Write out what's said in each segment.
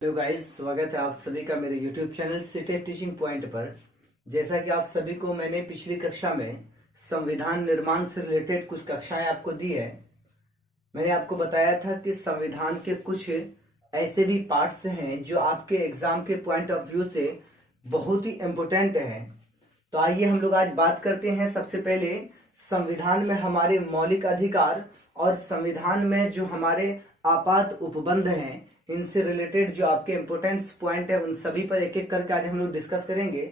Hello guys, स्वागत है आप सभी का मेरे YouTube channel city teaching point पर। जैसा कि आप सभी को मैंने पिछली कक्षा में संविधान निर्माण से रिलेटेड कुछ कक्षाएं आपको दी है। मैंने आपको बताया था कि संविधान के कुछ ऐसे भी पार्ट्स हैं जो आपके एग्जाम के पॉइंट ऑफ व्यू से बहुत ही इम्पोर्टेंट हैं। तो आइए हम लोग आज बात करते हैं। सबसे पहले संविधान में हमारे मौलिक अधिकार और संविधान में जो हमारे आपात उपबंध हैं, इनसे रिलेटेड जो आपके इंपोर्टेंस पॉइंट है उन सभी पर एक एक करके आज हम लोग डिस्कस करेंगे।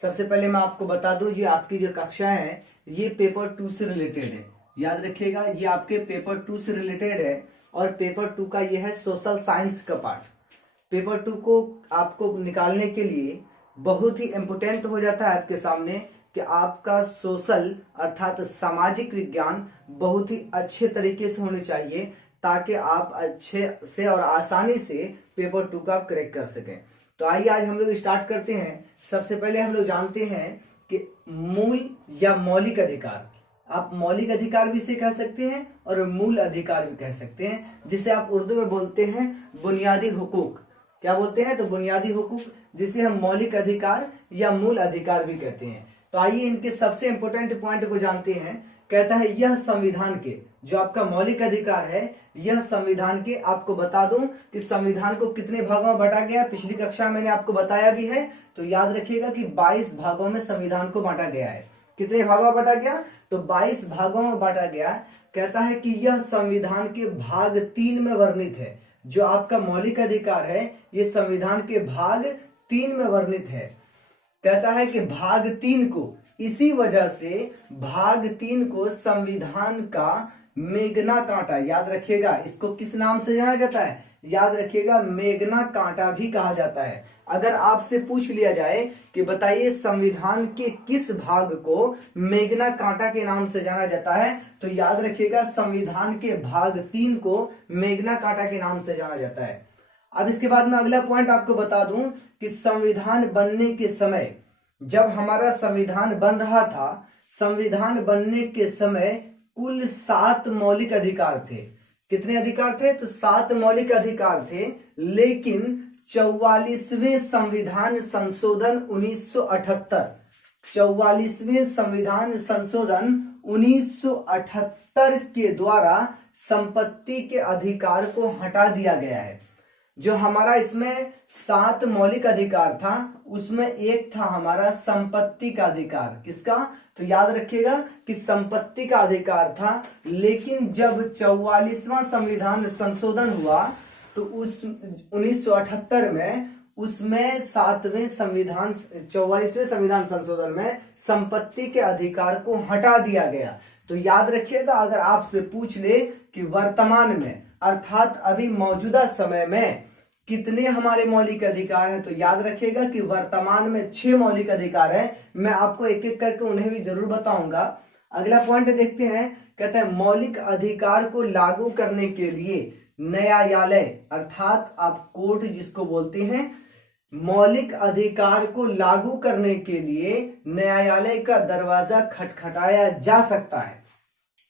सबसे पहले मैं आपको बता दूं, ये आपकी जो कक्षा है ये पेपर 2 से रिलेटेड है। याद रखिएगा, ये आपके पेपर 2 से रिलेटेड है और पेपर 2 का ये है सोशल साइंस का पार्ट। पेपर 2 को आपको निकालने के लिए बहुत ही इंपोर्टेंट हो जाता है आपके सामने कि आपका सोशल अर्थात सामाजिक विज्ञान बहुत ही अच्छे तरीके से होनी चाहिए, ताकि आप अच्छे से और आसानी से पेपर 2 का क्रैक कर सकें। तो आइए आज हम लोग स्टार्ट करते हैं। सबसे पहले हम लोग जानते हैं कि मूल या मौलिक अधिकार, आप मौलिक अधिकार भी इसे कह सकते हैं और मूल अधिकार भी कह सकते हैं, जिसे आप उर्दू में बोलते हैं बुनियादी हुकूक। क्या बोलते हैं? तो बुनियादी हुकूक, जिसे हम मौलिक अधिकार या मूल अधिकार भी कहते हैं। तो आइए इनके सबसे इंपोर्टेंट पॉइंट को जानते हैं। कहता है यह संविधान के, जो आपका मौलिक अधिकार है, यह संविधान के, आपको बता दूं कि संविधान को कितने भागों में बांटा गया। पिछली कक्षा मैंने आपको बताया भी है, तो याद रखिएगा कि 22 भागों में संविधान को बांटा गया है। कितने भागों में बांटा गया? तो 22 भागों में बांटा गया। कहता है कि यह संविधान के भाग 3 में वर्णित है। जो आपका मौलिक अधिकार है ये संविधान के भाग 3 में वर्णित है। कहता है कि भाग 3 को, इसी वजह से भाग 3 को संविधान का मेघना कांटा, याद रखिएगा इसको किस नाम से जाना जाता है? याद रखिएगा मेघना कांटा भी कहा जाता है। अगर आपसे पूछ लिया जाए कि बताइए संविधान के किस भाग को मेघना कांटा के नाम से जाना जाता है, तो याद रखिएगा संविधान के भाग 3 को मेघना कांटा के नाम से जाना जाता है। अब इसके बाद में अगला पॉइंट आपको बता दूं कि संविधान बनने के समय, जब हमारा संविधान बन रहा था, संविधान बनने के समय कुल 7 मौलिक अधिकार थे। कितने अधिकार थे? तो 7 मौलिक अधिकार थे। लेकिन 44वें संविधान संशोधन 1978, 44वें संविधान संशोधन 1978 के द्वारा संपत्ति के अधिकार को हटा दिया गया है। जो हमारा इसमें 7 मौलिक अधिकार था, उसमें एक था हमारा संपत्ति का अधिकार। किसका? तो याद रखिएगा कि संपत्ति का अधिकार था। लेकिन जब 44वां संविधान संशोधन हुआ तो उस 1978 में उसमें 7वें संविधान 44वें संविधान संशोधन में संपत्ति के अधिकार को हटा दिया गया। तो याद रखिएगा, अगर आपसे पूछ ले कि वर्तमान में अर्थात अभी मौजूदा समय में कितने हमारे मौलिक अधिकार हैं, तो याद रखिएगा कि वर्तमान में 6 मौलिक अधिकार हैं। मैं आपको एक एक करके उन्हें भी जरूर बताऊंगा। अगला पॉइंट देखते हैं। कहते हैं मौलिक अधिकार को लागू करने के लिए न्यायालय, अर्थात आप कोर्ट जिसको बोलते हैं, मौलिक अधिकार को लागू करने के लिए न्यायालय का दरवाजा खटखटाया जा सकता है।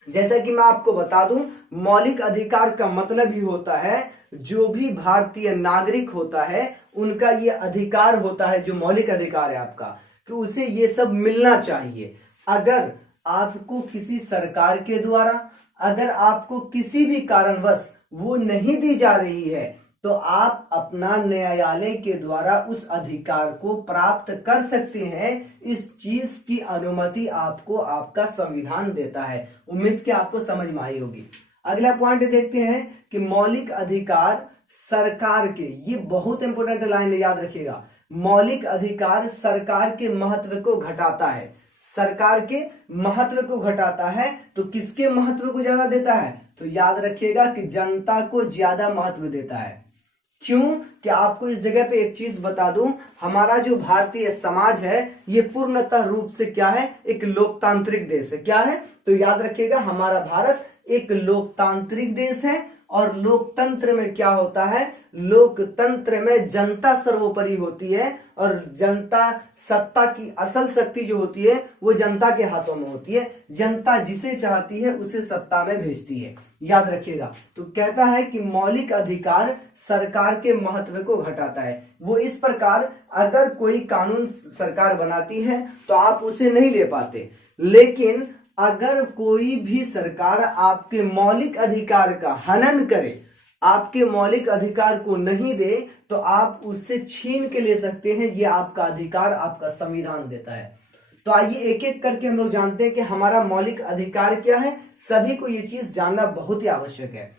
जैसा कि मैं आपको बता दूं, मौलिक अधिकार का मतलब ही होता है जो भी भारतीय नागरिक होता है उनका ये अधिकार होता है, जो मौलिक अधिकार है आपका, तो उसे ये सब मिलना चाहिए। अगर आपको किसी सरकार के द्वारा, अगर आपको किसी भी कारणवश वो नहीं दी जा रही है, तो आप अपना न्यायालय के द्वारा उस अधिकार को प्राप्त कर सकते हैं। इस चीज की अनुमति आपको आपका संविधान देता है। उम्मीद कि आपको समझ में आई होगी। अगला पॉइंट देखते हैं कि मौलिक अधिकार सरकार के, ये बहुत इंपॉर्टेंट लाइन है, याद रखिएगा। मौलिक अधिकार सरकार के महत्व को घटाता है। सरकार के महत्व को घटाता है। तो किसके महत्व को ज्यादा देता है? तो याद रखिएगा कि जनता को ज्यादा महत्व देता है। क्यों? कि आपको इस जगह पे एक चीज बता दूं, हमारा जो भारतीय समाज है ये पूर्णतः रूप से क्या है? एक लोकतांत्रिक देश है। क्या है? तो याद रखिएगा हमारा भारत एक लोकतांत्रिक देश है और लोकतंत्र में क्या होता है, लोकतंत्र में जनता सर्वोपरि होती है और जनता, सत्ता की असल शक्ति जो होती है वो जनता के हाथों में होती है। जनता जिसे चाहती है उसे सत्ता में भेजती है, याद रखिएगा। तो कहता है कि मौलिक अधिकार सरकार के महत्व को घटाता है। वो इस प्रकार, अगर कोई कानून सरकार बनाती है तो आप उसे नहीं ले पाते, लेकिन अगर कोई भी सरकार आपके मौलिक अधिकार का हनन करे, आपके मौलिक अधिकार को नहीं दे, तो आप उससे छीन के ले सकते हैं। ये आपका अधिकार आपका संविधान देता है। तो आइए एक एक करके हम लोग जानते हैं कि हमारा मौलिक अधिकार क्या है। सभी को ये चीज जानना बहुत ही आवश्यक है।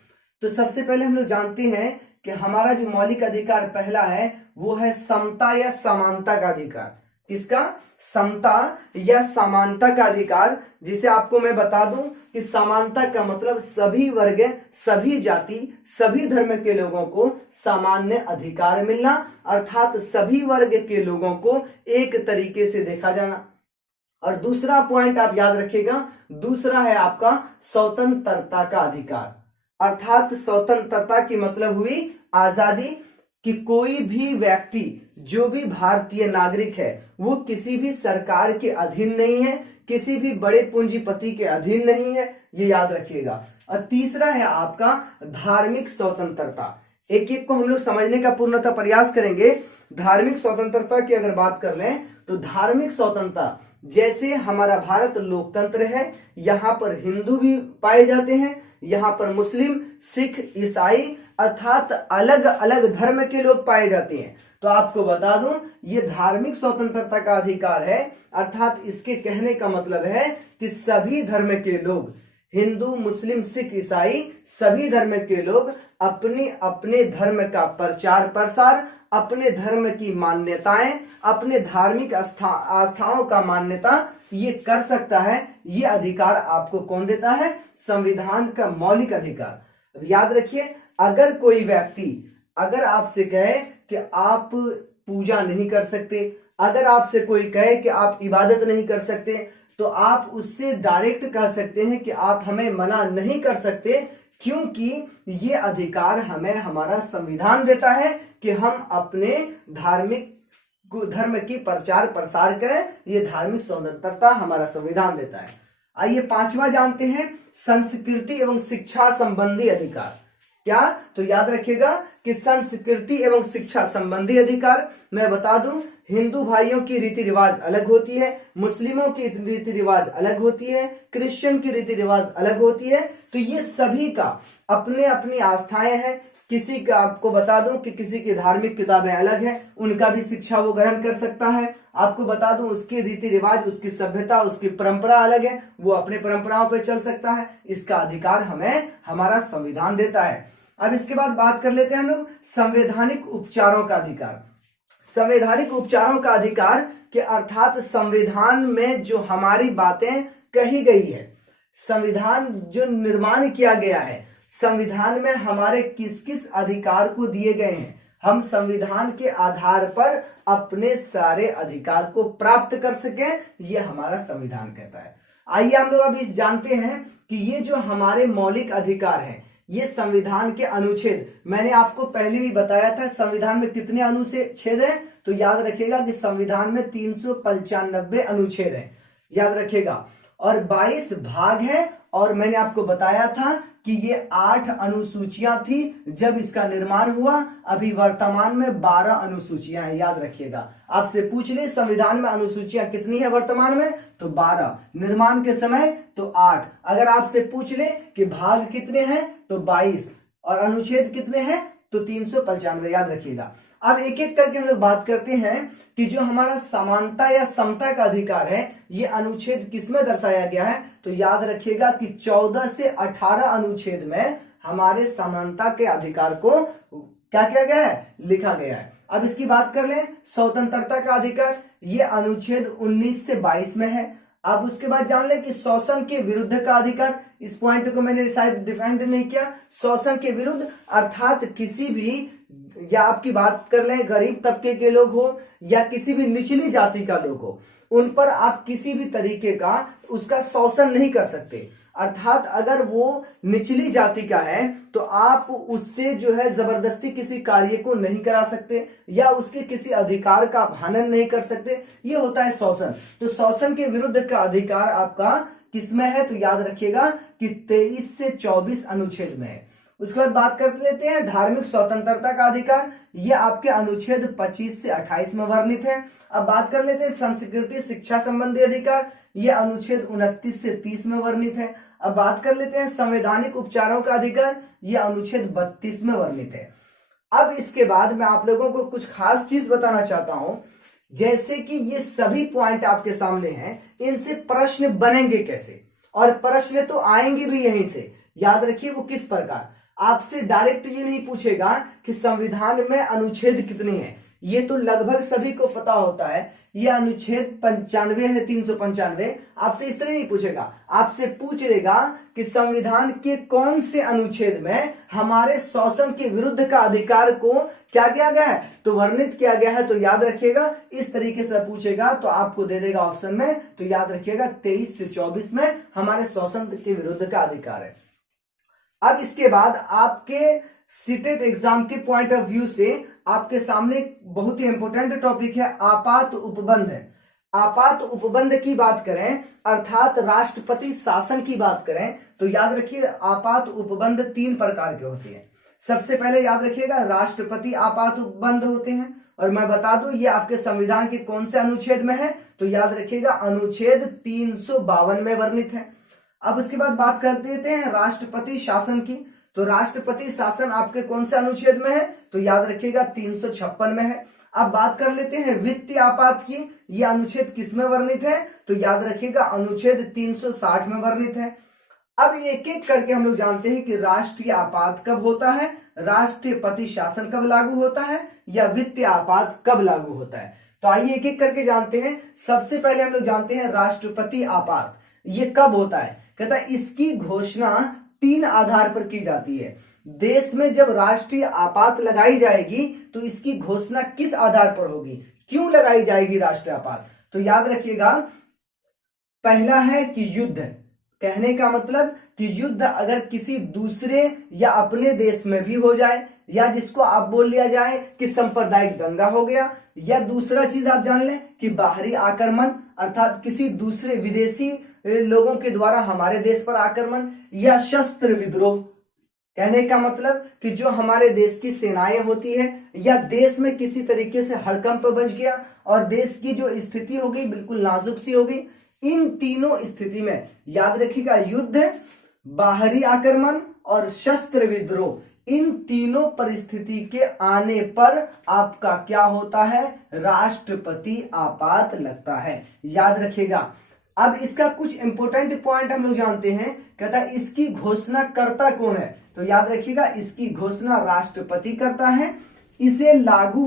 तो सबसे पहले हम लोग जानते हैं कि हमारा जो मौलिक अधिकार पहला है वो है समता या समानता का अधिकार। किसका? समता या समानता का अधिकार, जिसे आपको मैं बता दूं कि समानता का मतलब सभी वर्ग, सभी जाति, सभी धर्म के लोगों को सामान्य अधिकार मिलना, अर्थात सभी वर्ग के लोगों को एक तरीके से देखा जाना। और दूसरा पॉइंट आप याद रखिएगा, दूसरा है आपका स्वतंत्रता का अधिकार, अर्थात स्वतंत्रता की मतलब हुई आजादी, कि कोई भी व्यक्ति, जो भी भारतीय नागरिक है, वो किसी भी सरकार के अधीन नहीं है, किसी भी बड़े पूंजीपति के अधीन नहीं है, ये याद रखिएगा। और तीसरा है आपका धार्मिक स्वतंत्रता। एक एक को हम लोग समझने का पूर्णतः प्रयास करेंगे। धार्मिक स्वतंत्रता की अगर बात कर लें तो धार्मिक स्वतंत्रता, जैसे हमारा भारत लोकतंत्र है, यहाँ पर हिंदू भी पाए जाते हैं, यहाँ पर मुस्लिम, सिख, ईसाई अर्थात अलग अलग धर्म के लोग पाए जाते हैं। तो आपको बता दूं, ये धार्मिक स्वतंत्रता का अधिकार है, अर्थात इसके कहने का मतलब है कि सभी धर्म के लोग, हिंदू, मुस्लिम, सिख, ईसाई, सभी धर्म के लोग अपने अपने धर्म का प्रचार प्रसार, अपने धर्म की मान्यताएं, अपने धार्मिक आस्थाओं का मान्यता ये कर सकता है। ये अधिकार आपको कौन देता है? संविधान का मौलिक अधिकार। याद रखिए, अगर कोई व्यक्ति अगर आपसे कहे कि आप पूजा नहीं कर सकते, अगर आपसे कोई कहे कि आप इबादत नहीं कर सकते, तो आप उससे डायरेक्ट कह सकते हैं कि आप हमें मना नहीं कर सकते, क्योंकि ये अधिकार हमें हमारा संविधान देता है कि हम अपने धर्म की प्रचार प्रसार करें। ये धार्मिक स्वतंत्रता हमारा संविधान देता है। आइए पांचवा जानते हैं, संस्कृति एवं शिक्षा संबंधी अधिकार। क्या? तो याद रखिएगा कि संस्कृति एवं शिक्षा संबंधी अधिकार, मैं बता दूं, हिंदू भाइयों की रीति रिवाज अलग होती है, मुस्लिमों की रीति रिवाज अलग होती है, क्रिश्चियन की रीति रिवाज अलग होती है। तो ये सभी का अपने अपनी आस्थाएं हैं। किसी का आपको बता दूं कि किसी की धार्मिक किताबें अलग हैं, उनका भी शिक्षा वो ग्रहण कर सकता है। आपको बता दूं उसकी रीति रिवाज, उसकी सभ्यता, उसकी परंपरा अलग है, वो अपने परंपराओं पर चल सकता है। इसका अधिकार हमें हमारा संविधान देता है। अब इसके बाद बात कर लेते हैं हम लोग संवैधानिक उपचारों का अधिकार। संवैधानिक उपचारों का अधिकार के अर्थात संविधान में जो हमारी बातें कही गई है, संविधान जो निर्माण किया गया है, संविधान में हमारे किस किस अधिकार को दिए गए हैं, हम संविधान के आधार पर अपने सारे अधिकार को प्राप्त कर सके, ये हमारा संविधान कहता है। आइए हम लोग अब इस जानते हैं कि ये जो हमारे मौलिक अधिकार हैं, ये संविधान के अनुच्छेद, मैंने आपको पहले भी बताया था संविधान में कितने अनुच्छेद हैं, तो याद रखिएगा कि संविधान में 395 अनुच्छेद हैं, याद रखिएगा, और 22 भाग हैं। और मैंने आपको बताया था कि ये 8 अनुसूचियां थी जब इसका निर्माण हुआ, अभी वर्तमान में 12 अनुसूचियां हैं, याद रखिएगा। आपसे पूछ ले संविधान में अनुसूचियां कितनी है वर्तमान में, तो 12, निर्माण के समय तो 8। अगर आपसे पूछ ले कि भाग कितने हैं, तो 22, और अनुच्छेद कितने हैं, तो 395, याद रखिएगा। अब एक एक करके हम लोग बात करते हैं कि जो हमारा समानता या समता का अधिकार है, ये अनुच्छेद किसमें दर्शाया गया है, तो याद रखिएगा कि 14 से 18 अनुच्छेद में हमारे समानता के अधिकार को क्या किया गया है, लिखा गया है। अब इसकी बात कर लें स्वतंत्रता का अधिकार, ये अनुच्छेद 19 से 22 में है। अब उसके बाद जान ले कि शोषण के विरुद्ध का अधिकार, इस पॉइंट को मैंने शायद डिफाइन नहीं किया। शोषण के विरुद्ध अर्थात किसी भी, या आपकी बात कर लें गरीब तबके के लोग हो या किसी भी निचली जाति का लोग हो, उन पर आप किसी भी तरीके का उसका शोषण नहीं कर सकते। अर्थात अगर वो निचली जाति का है तो आप उससे जो है जबरदस्ती किसी कार्य को नहीं करा सकते या उसके किसी अधिकार का हनन नहीं कर सकते। ये होता है शोषण। तो शोषण के विरुद्ध का अधिकार आपका किसमें है? तो याद रखिएगा कि 23 से 24 अनुच्छेद में है। उसके बाद बात कर लेते हैं धार्मिक स्वतंत्रता का अधिकार। ये आपके अनुच्छेद 25 से 28 में वर्णित है। अब बात कर लेते हैं संस्कृति शिक्षा संबंधी अधिकार। ये अनुच्छेद 29 से 30 में वर्णित है। अब बात कर लेते हैं संवैधानिक उपचारों का अधिकार। ये अनुच्छेद 32 में वर्णित है। अब इसके बाद मैं आप लोगों को कुछ खास चीज बताना चाहता हूं, जैसे कि ये सभी पॉइंट आपके सामने हैं, इनसे प्रश्न बनेंगे कैसे, और प्रश्न तो आएंगे भी यहीं से। याद रखिए वो किस प्रकार। आपसे डायरेक्ट ये नहीं पूछेगा कि संविधान में अनुच्छेद कितने हैं, ये तो लगभग सभी को पता होता है। ये अनुच्छेद 95 है, 395। आपसे इस तरह नहीं पूछेगा, आपसे पूछ लेगा कि संविधान के कौन से अनुच्छेद में हमारे शोषण के विरुद्ध का अधिकार को क्या किया गया है, तो वर्णित किया गया है। तो याद रखिएगा इस तरीके से पूछेगा तो आपको दे देगा ऑप्शन में। तो याद रखिएगा 23 से 24 में हमारे शोषण के विरुद्ध का अधिकार है। अब इसके बाद आपके सीटेट एग्जाम के पॉइंट ऑफ व्यू से आपके सामने बहुत ही इंपॉर्टेंट टॉपिक है आपात उपबंध। आपात उपबंध की बात करें अर्थात राष्ट्रपति शासन की बात करें तो याद रखिए आपात उपबंध 3 प्रकार के होते हैं। सबसे पहले याद रखिएगा राष्ट्रपति आपात उपबंध होते हैं, और मैं बता दूं ये आपके संविधान के कौन से अनुच्छेद में है, तो याद रखिएगा अनुच्छेद 352 में वर्णित है। अब उसके बाद बात कर देते हैं राष्ट्रपति शासन की। तो राष्ट्रपति शासन आपके कौन से अनुच्छेद में है, तो याद रखिएगा 356 में है। अब बात कर लेते हैं वित्तीय आपात की। यह अनुच्छेद किस में वर्णित है, तो याद रखिएगा अनुच्छेद 360 में वर्णित है। अब एक एक करके हम लोग जानते हैं कि राष्ट्रीय आपात कब होता है, राष्ट्रपति शासन कब लागू होता है, या वित्तीय आपात कब लागू होता है। तो आइए एक एक करके जानते हैं। सबसे पहले हम लोग जानते हैं राष्ट्रपति आपात ये कब होता है। कहता है इसकी घोषणा 3 आधार पर की जाती है। देश में जब राष्ट्रीय आपात लगाई जाएगी तो इसकी घोषणा किस आधार पर होगी, क्यों लगाई जाएगी राष्ट्रीय आपात, तो याद रखिएगा पहला है कि युद्ध। कहने का मतलब कि युद्ध अगर किसी दूसरे या अपने देश में भी हो जाए, या जिसको आप बोल लिया जाए कि सांप्रदायिक दंगा हो गया, या दूसरा चीज आप जान लें कि बाहरी आक्रमण अर्थात किसी दूसरे विदेशी लोगों के द्वारा हमारे देश पर आक्रमण, या शस्त्र विद्रोह। कहने का मतलब कि जो हमारे देश की सेनाएं होती है या देश में किसी तरीके से हड़कंप बच गया और देश की जो स्थिति हो गई बिल्कुल नाजुक सी हो गई। इन तीनों स्थिति में याद रखिएगा युद्ध, बाहरी आक्रमण और शस्त्र विद्रोह, इन तीनों परिस्थिति के आने पर आपका क्या होता है, राष्ट्रपति आपात लगता है। याद रखिएगा। अब इसका कुछ इंपॉर्टेंट पॉइंट हम लोग जानते हैं। कहता है इसकी घोषणा करता कौन है, तो याद रखिएगा इसकी घोषणा राष्ट्रपति करता है। इसे लागू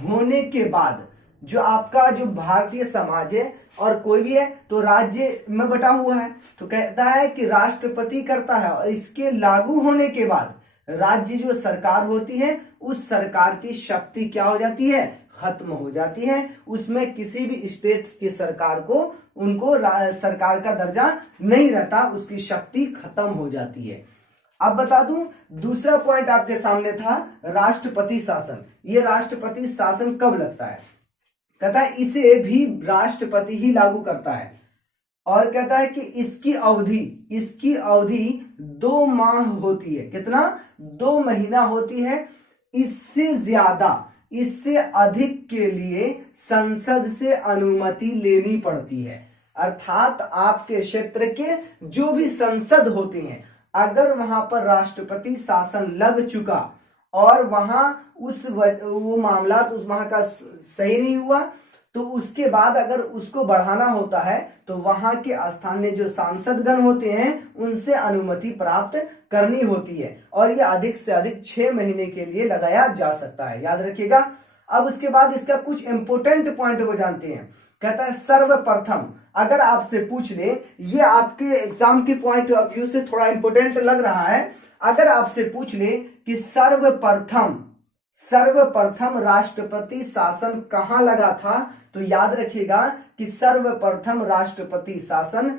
होने के बाद जो आपका जो भारतीय समाज है और कोई भी है तो राज्य में बटा हुआ है, तो कहता है कि राष्ट्रपति करता है, और इसके लागू होने के बाद राज्य जो सरकार होती है उस सरकार की शक्ति क्या हो जाती है, खत्म हो जाती है। उसमें किसी भी स्टेट की सरकार को उनको सरकार का दर्जा नहीं रहता, उसकी शक्ति खत्म हो जाती है। अब बता दूं दूसरा पॉइंट आपके सामने था राष्ट्रपति शासन। ये राष्ट्रपति शासन कब लगता है, कहता है इसे भी राष्ट्रपति ही लागू करता है, और कहता है कि इसकी अवधि 2 माह होती है। कितना, 2 महीना होती है। इससे अधिक के लिए संसद से अनुमति लेनी पड़ती है। अर्थात आपके क्षेत्र के जो भी संसद होते हैं अगर वहां पर राष्ट्रपति शासन लग चुका और वहां वो मामला तो वहां का सही नहीं हुआ, तो उसके बाद अगर उसको बढ़ाना होता है तो वहां के स्थानीय जो सांसदगण होते हैं उनसे अनुमति प्राप्त करनी होती है, और ये अधिक से अधिक 6 महीने के लिए लगाया जा सकता है। याद रखिएगा। अब उसके बाद इसका कुछ इंपोर्टेंट पॉइंट को जानते हैं। कहता है सर्वप्रथम, अगर आपसे पूछ ले, ये आपके एग्जाम के पॉइंट ऑफ व्यू से थोड़ा इंपोर्टेंट लग रहा है, अगर आपसे पूछ ले कि सर्वप्रथम राष्ट्रपति शासन कहां लगा था, तो याद रखिएगा कि सर्वप्रथम राष्ट्रपति शासन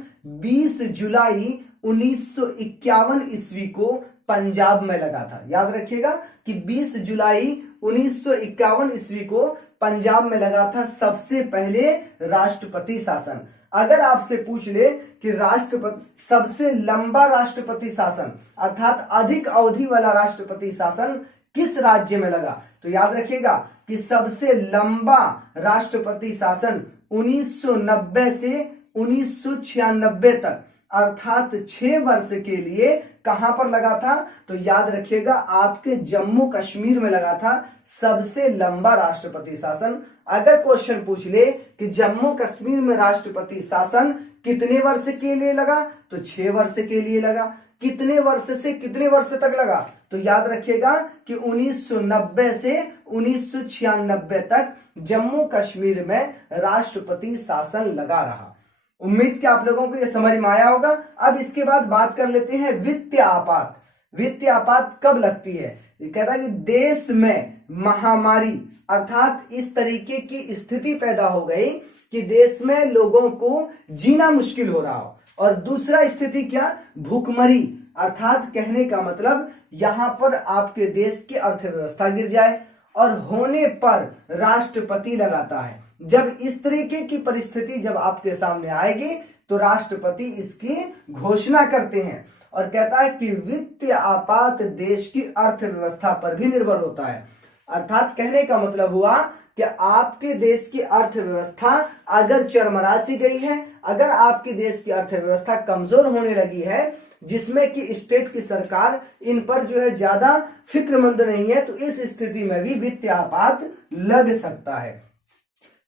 20 जुलाई 1951 ईस्वी को पंजाब में लगा था। याद रखिएगा कि 20 जुलाई 1951 ईस्वी को पंजाब में लगा था सबसे पहले राष्ट्रपति शासन। अगर आपसे पूछ ले कि राष्ट्रपति सबसे लंबा राष्ट्रपति शासन अर्थात अधिक अवधि वाला राष्ट्रपति शासन किस राज्य में लगा, तो याद रखिएगा कि सबसे लंबा राष्ट्रपति शासन 1990 से 1996 तक अर्थात 6 वर्ष के लिए कहां पर लगा था, तो याद रखिएगा आपके जम्मू कश्मीर में लगा था सबसे लंबा राष्ट्रपति शासन। अगर क्वेश्चन पूछ ले कि जम्मू कश्मीर में राष्ट्रपति शासन कितने वर्ष के लिए लगा, तो 6 वर्ष के लिए लगा। कितने वर्ष से कितने वर्ष तक लगा, तो याद रखिएगा कि 1990 से 1996 तक जम्मू कश्मीर में राष्ट्रपति शासन लगा रहा। उम्मीद कि आप लोगों को यह समझ में आया होगा। अब इसके बाद बात कर लेते हैं वित्तीय आपात। वित्तीय आपात कब लगती है, ये कहता है कि देश में महामारी अर्थात इस तरीके की स्थिति पैदा हो गई कि देश में लोगों को जीना मुश्किल हो रहा हो। और दूसरा स्थिति क्या, भूखमरी अर्थात कहने का मतलब यहां पर आपके देश की अर्थव्यवस्था गिर जाए और होने पर राष्ट्रपति लगाता है। जब इस तरीके की परिस्थिति जब आपके सामने आएगी तो राष्ट्रपति इसकी घोषणा करते हैं और कहता है कि वित्तीय आपात देश की अर्थव्यवस्था पर भी निर्भर होता है। अर्थात कहने का मतलब हुआ कि आपके देश की अर्थव्यवस्था अगर चरमरा सी गई है, अगर आपके देश की अर्थव्यवस्था कमजोर होने लगी है जिसमें कि स्टेट की सरकार इन पर जो है ज्यादा फिक्रमंद नहीं है, तो इस स्थिति में भी वित्तीय आपात लग सकता है।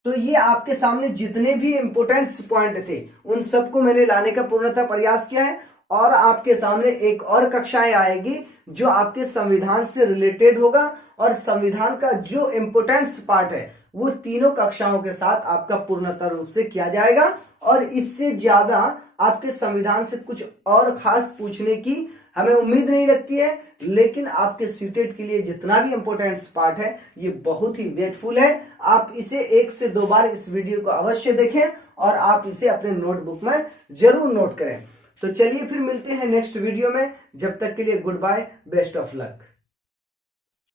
तो ये आपके सामने जितने भी इंपोर्टेंट पॉइंट थे उन सबको मैंने लाने का पूर्णतः प्रयास किया है। और आपके सामने एक और कक्षाएं आएगी जो आपके संविधान से रिलेटेड होगा और संविधान का जो इंपोर्टेंट पार्ट है वो तीनों कक्षाओं के साथ आपका पूर्णतः रूप से किया जाएगा। और इससे ज्यादा आपके संविधान से कुछ और खास पूछने की हमें उम्मीद नहीं लगती है, लेकिन आपके सीटेट के लिए जितना भी इंपोर्टेंट पार्ट है ये बहुत ही वेटफुल है। आप इसे 1 से 2 बार इस वीडियो को अवश्य देखें और आप इसे अपने नोटबुक में जरूर नोट करें। तो चलिए फिर मिलते हैं नेक्स्ट वीडियो में, जब तक के लिए good bye, best of luck.